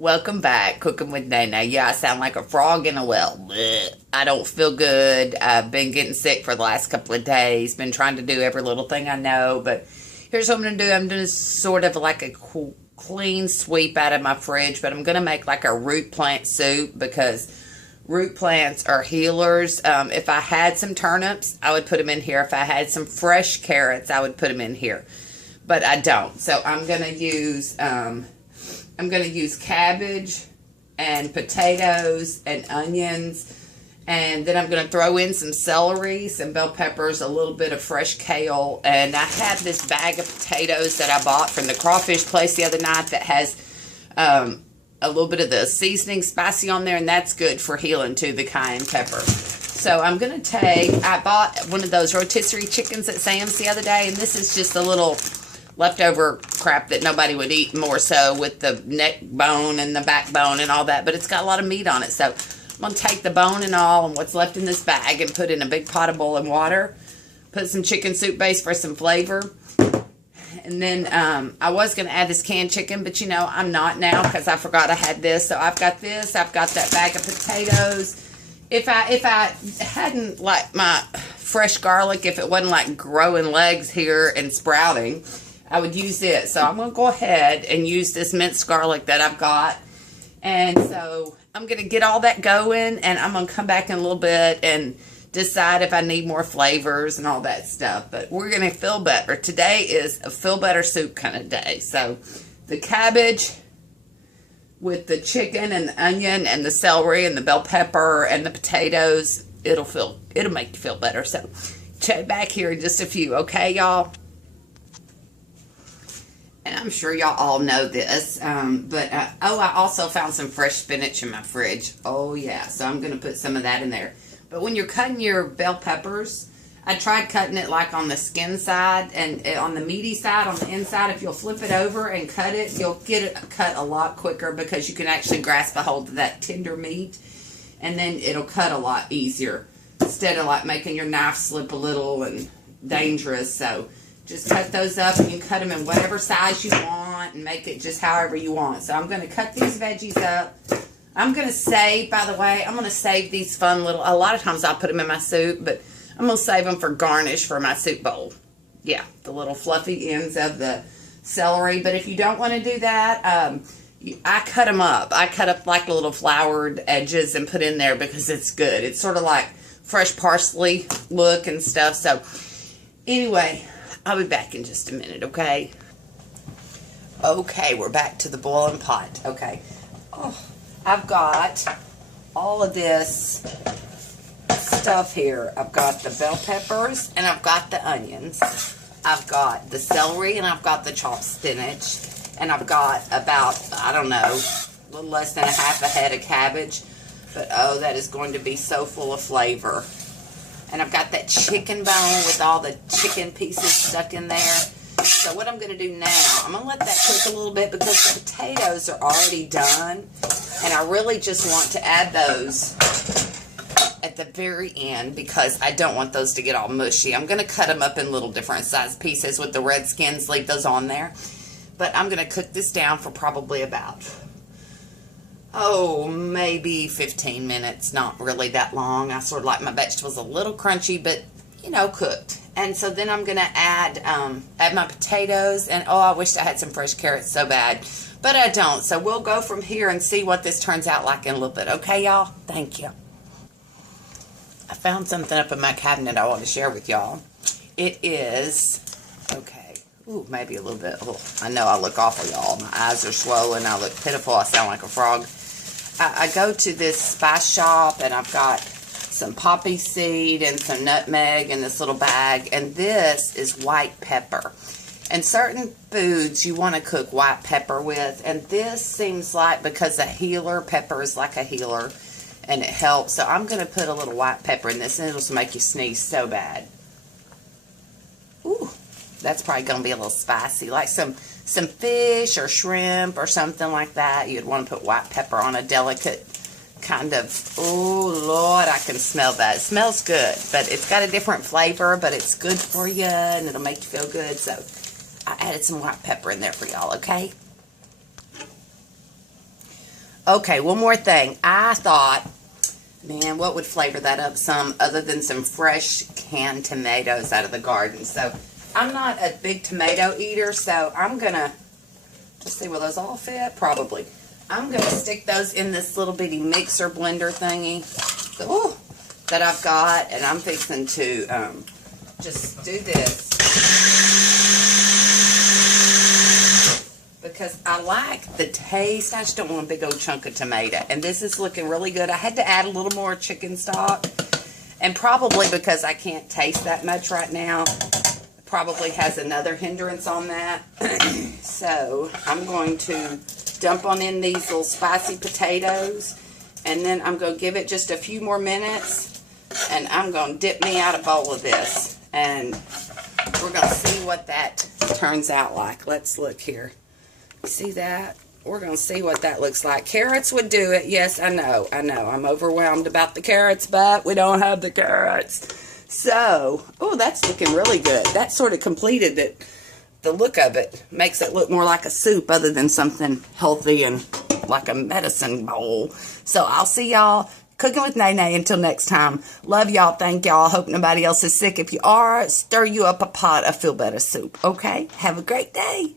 Welcome back, Cooking with Nana. Yeah, I sound like a frog in a well. Blech. I don't feel good. I've been getting sick for the last couple of days. Been trying to do every little thing I know, but here's what I'm going to do. I'm going to sort of like a clean sweep out of my fridge, but I'm going to make like a root plant soup because root plants are healers. If I had some turnips, I would put them in here. If I had some fresh carrots, I would put them in here, but I don't. So I'm going to use cabbage and potatoes and onions, and then I'm going to throw in some celery, some bell peppers, a little bit of fresh kale, and I have this bag of potatoes that I bought from the crawfish place the other night that has a little bit of the seasoning spicy on there, and that's good for healing too, the cayenne pepper. So I'm going to I bought one of those rotisserie chickens at Sam's the other day, and this is just a little leftover crap that nobody would eat, more so with the neck bone and the backbone and all that, but it's got a lot of meat on it. So I'm going to take the bone and all and what's left in this bag and put in a big pot of boiling water, put some chicken soup base for some flavor, and then I was going to add this canned chicken, but you know, I'm not now because I forgot I had this. So I've got this, I've got that bag of potatoes. If I hadn't like my fresh garlic, if it wasn't like growing legs here and sprouting, I would use it. So I'm going to go ahead and use this minced garlic that I've got. And so I'm going to get all that going, and I'm going to come back in a little bit and decide if I need more flavors and all that stuff. But we're going to feel better. Today is a feel better soup kind of day. So the cabbage with the chicken and the onion and the celery and the bell pepper and the potatoes, it'll make you feel better. So check back here in just a few, okay, y'all? And I'm sure y'all all know this, I also found some fresh spinach in my fridge. Oh, yeah, so I'm going to put some of that in there. But when you're cutting your bell peppers, I tried cutting it like on the skin side and on the meaty side, on the inside. If you'll flip it over and cut it, you'll get it cut a lot quicker because you can actually grasp a hold of that tender meat, and then it'll cut a lot easier instead of like making your knife slip a little and dangerous. So just cut those up, and you can cut them in whatever size you want and make it just however you want. So I'm going to cut these veggies up. I'm going to save, by the way, I'm going to save these fun little, a lot of times I'll put them in my soup, but I'm going to save them for garnish for my soup bowl. Yeah, the little fluffy ends of the celery. But if you don't want to do that, I cut them up. I cut up like little floured edges and put in there because it's good. It's sort of like fresh parsley look and stuff. So anyway, I'll be back in just a minute, okay? Okay, we're back to the boiling pot. Okay. Oh, I've got all of this stuff here. I've got the bell peppers, and I've got the onions. I've got the celery, and I've got the chopped spinach. And I've got about, I don't know, a little less than a half a head of cabbage. But, oh, that is going to be so full of flavor. And I've got that chicken bone with all the chicken pieces stuck in there. So what I'm going to do now, I'm going to let that cook a little bit because the potatoes are already done. And I really just want to add those at the very end because I don't want those to get all mushy. I'm going to cut them up in little different size pieces with the red skins, leave those on there. But I'm going to cook this down for probably about, maybe 15 minutes, not really that long. I sort of like my vegetables a little crunchy, but, you know, cooked. And so then I'm going to add my potatoes, and I wish I had some fresh carrots so bad, but I don't. So we'll go from here and see what this turns out like in a little bit. Okay, y'all? Thank you. I found something up in my cabinet I want to share with y'all. It is, okay, ooh, maybe a little bit. Oh, I know I look awful, y'all. My eyes are swollen. I look pitiful. I sound like a frog. I go to this spice shop, and I've got some poppy seed and some nutmeg in this little bag, and this is white pepper. And certain foods you want to cook white pepper with, and this seems like, because a healer, pepper is like a healer, and it helps. So I'm going to put a little white pepper in this, and it'll make you sneeze so bad. Ooh, that's probably going to be a little spicy, like some fish or shrimp or something like that. You'd want to put white pepper on a delicate kind of, oh Lord, I can smell that. It smells good, but it's got a different flavor, but it's good for you, and it'll make you feel good. So I added some white pepper in there for y'all, okay? Okay, one more thing. I thought, man, what would flavor that up some other than some fresh canned tomatoes out of the garden? So I'm not a big tomato eater, so I'm going to, let's see, will those all fit? Probably. I'm going to stick those in this little bitty mixer blender thingy that I've got, and I'm fixing to just do this because I like the taste. I just don't want a big old chunk of tomato, and this is looking really good. I had to add a little more chicken stock, and probably because I can't taste that much right now, probably has another hindrance on that. So I'm going to dump on in these little spicy potatoes, and then I'm going to give it just a few more minutes, and I'm going to dip me out a bowl of this, and we're going to see what that turns out like. Let's look here. See that? We're going to see what that looks like. Carrots would do it. Yes, I know. I'm overwhelmed about the carrots, but we don't have the carrots. So, oh, that's looking really good. That sort of completed it. The look of it makes it look more like a soup other than something healthy and like a medicine bowl. So I'll see y'all cooking with Nene until next time. Love y'all. Thank y'all. Hope nobody else is sick. If you are, stir you up a pot of Feel Better soup. Okay? Have a great day.